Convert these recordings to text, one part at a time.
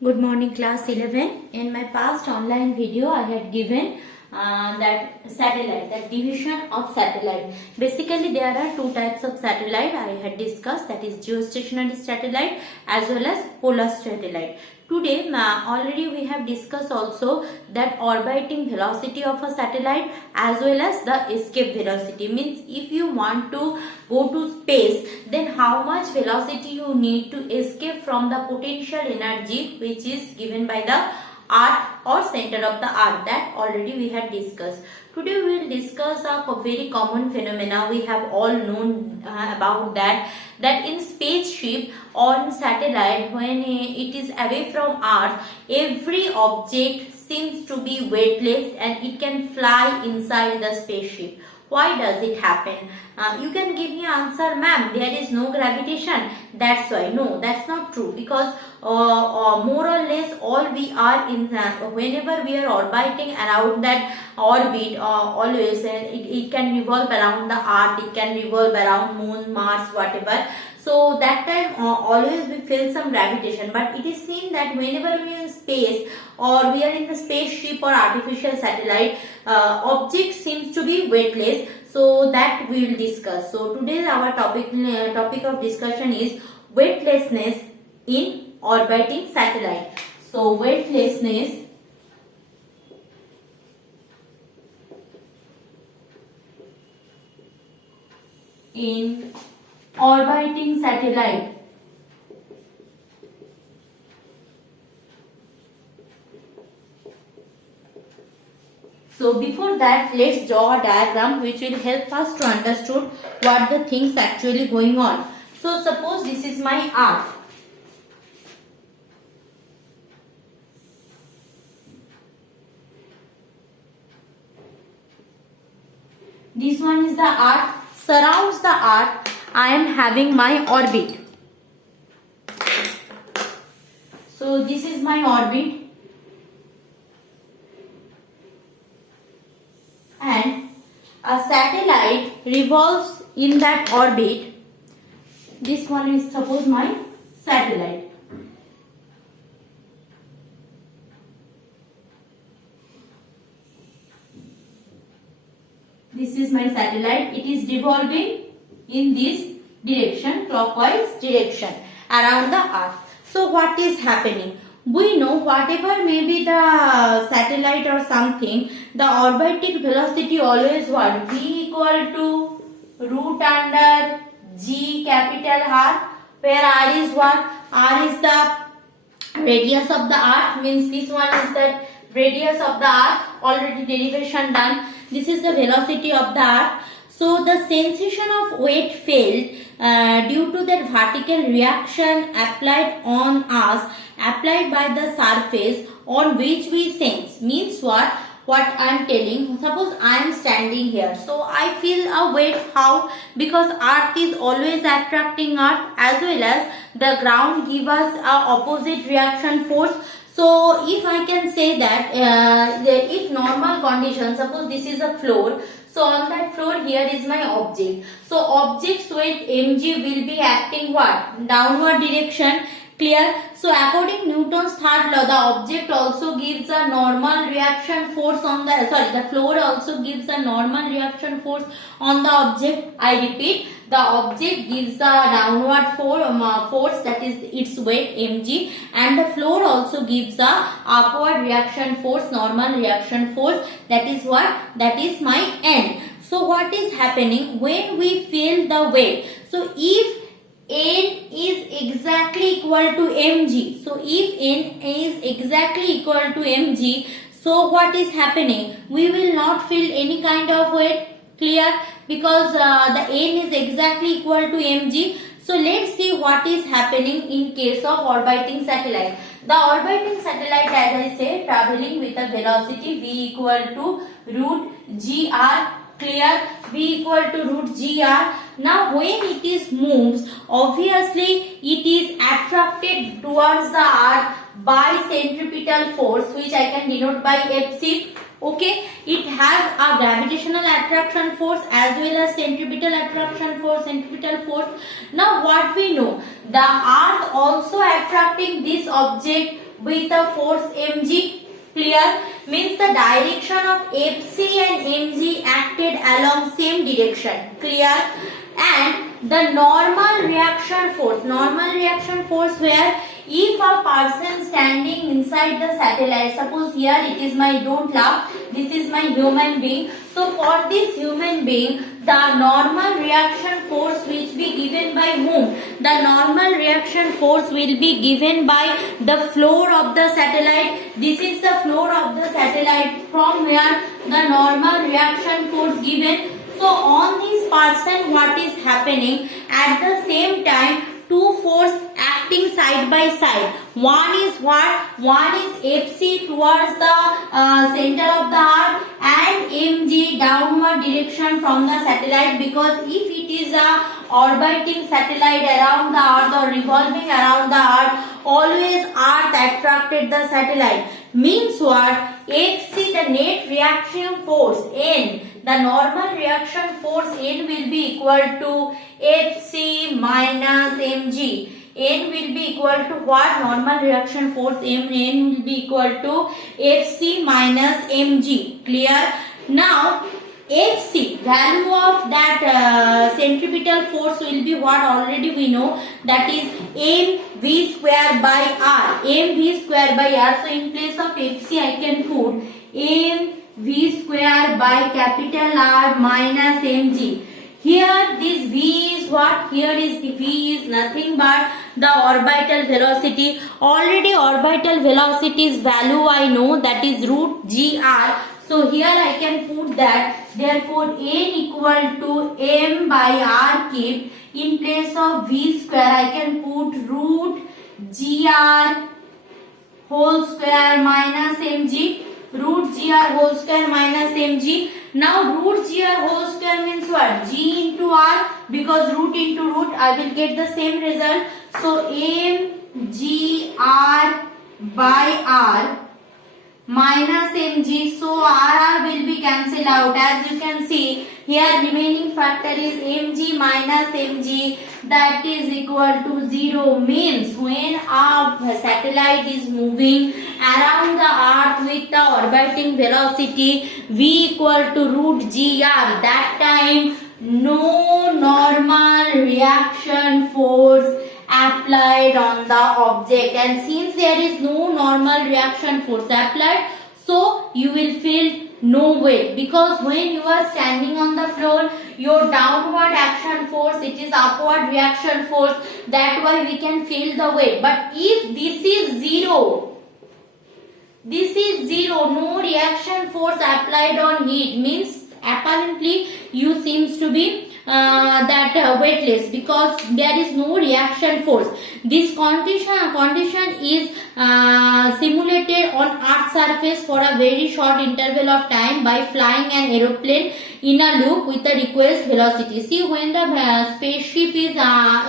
Good morning, class 11. In my past online video, I had given that satellite, that division of satellite. Basically, there are two types of satellite I had discussed, that is geostationary satellite as well as polar satellite. Today, already we have discussed also that orbiting velocity of a satellite as well as the escape velocity. Means if you want to go to space, then how much velocity you need to escape from the potential energy which is given by the earth or center of the earth. That already we had discussed. Today we will discuss a very common phenomena we have all known about that in spaceship or in satellite, when it is away from earth, every object seems to be weightless and it can fly inside the spaceship. Why does it happen? You can give me answer, ma'am, there is no gravitation, that's why. No, that's not true, because more or less all we are in whenever we are orbiting around that orbit, always it can revolve around the earth, it can revolve around moon, Mars, whatever. So that time always we feel some gravitation, but it is seen that whenever we are in space or we are in the spaceship or artificial satellite, object seems to be weightless. So that we will discuss. So today our topic of discussion is weightlessness in orbiting satellite. So weightlessness in orbiting satellite. So before that, let's draw a diagram which will help us to understand what the things actually going on. So suppose this is my earth. This one is the earth. Surrounds the earth, I am having my orbit. So this is my orbit, and a satellite revolves in that orbit. This one is suppose my satellite. This is my satellite. It is revolving in this direction, clockwise direction around the earth. So what is happening? We know whatever may be the satellite or something, the orbiting velocity always what? V equal to root under G capital R, where R is what? R is the radius of the earth, means this one is the radius of the earth, already derivation done. This is the velocity of the earth. So the sensation of weight felt due to that vertical reaction applied on us, applied by the surface on which we sense, means what? What I am telling, suppose I am standing here, so I feel a weight. How? Because earth is always attracting earth, as well as the ground give us a opposite reaction force. So if I can say that if normal condition, suppose this is a floor, so on that floor here is my object. So object's weight mg will be acting what? Downward direction. Clear? So according Newton's third law, the object also gives a normal reaction force on the floor also gives a normal reaction force on the object. I repeat, the object gives the downward force, that is its weight mg, and the floor also gives the upward reaction force, normal reaction force, that is what? That is my n. So what is happening when we feel the weight? So if n is exactly equal to mg, so if n is exactly equal to mg, so what is happening? We will not feel any kind of weight. Clear? Because the n is exactly equal to mg. So let's see what is happening in case of orbiting satellite. The orbiting satellite, as I say, traveling with a velocity v equal to root gr. Clear? V equal to root gr. Now when it is moves, obviously it is attracted towards the earth by centripetal force, which I can denote by Fc. Okay, it has a gravitational attraction force as well as centripetal attraction force, centripetal force. Now what we know, the earth also attracting this object with a force mg. Clear? Means the direction of FC and mg acted along same direction. Clear? And the normal reaction force where if a person standing inside the satellite, suppose here it is my, don't laugh, this is my human being. So for this human being, the normal reaction force which be given by whom? The normal reaction force will be given by the floor of the satellite. This is the floor of the satellite from where the normal reaction force given. So on this person, what is happening? At the same time, two force acting side by side. One is what? One is FC towards the center of the earth and mg downward direction from the satellite, because if it is a orbiting satellite around the earth or revolving around the earth, always earth attracted the satellite. Means what? FC, the net reaction force N, the normal reaction force N will be equal to FC minus mg. N will be equal to what? Normal reaction force N will be equal to FC minus mg. Clear? Now FC, value of that centripetal force will be what? Already we know, that is mv square by r. mv square by r. So in place of FC I can put mv square by capital R minus mg. Here this v is what? Here is the v is nothing but the orbital velocity. Already orbital velocity's value I know, that is root gr. So here I can put that, therefore n equal to m by r cubed. In place of v square I can put root gr whole square minus mg. Root gr whole square minus mg. Now root gr whole square means what? G into r, because root into root I will get the same result. So mgr by r minus mg. So r will be cancelled out. As you can see here, remaining factor is mg minus mg, that is equal to 0. Means when a satellite is moving around the earth with the orbiting velocity v equal to root gr, that time no normal reaction force applied on the object, and since there is no normal reaction force applied, so you will feel no weight, because when you are standing on the floor, your downward action force, it is upward reaction force, that why we can feel the weight. But if this is zero, no reaction force applied on it, means apparently you seems to be weightless, because there is no reaction force. This condition is simulated on Earth's surface for a very short interval of time by flying an aeroplane in a loop with a request velocity. See, when the spaceship is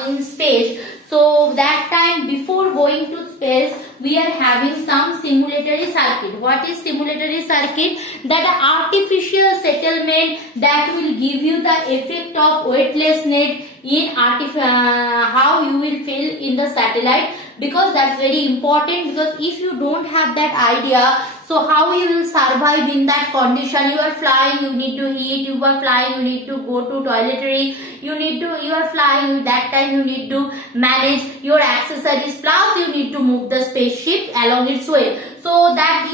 in space, so that time before going to space, we are having some simulatory circuit. What is simulatory circuit? That artificial settlement that will give you the effect of weightlessness in how you will feel in the satellite, because that's very important, because if you don't have that idea, so how you will survive in that condition? You are flying, you need to eat, you are flying, you need to go to toiletry, you are flying, that time you need to manage your accessories, plus you need to move the spaceship along its way. So that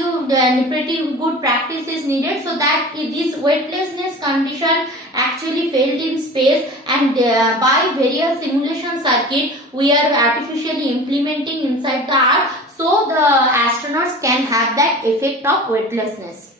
pretty good practice is needed, so that this weightlessness condition actually failed in space, and by various simulation circuit we are artificially implementing inside the earth, so the astronauts can have that effect of weightlessness.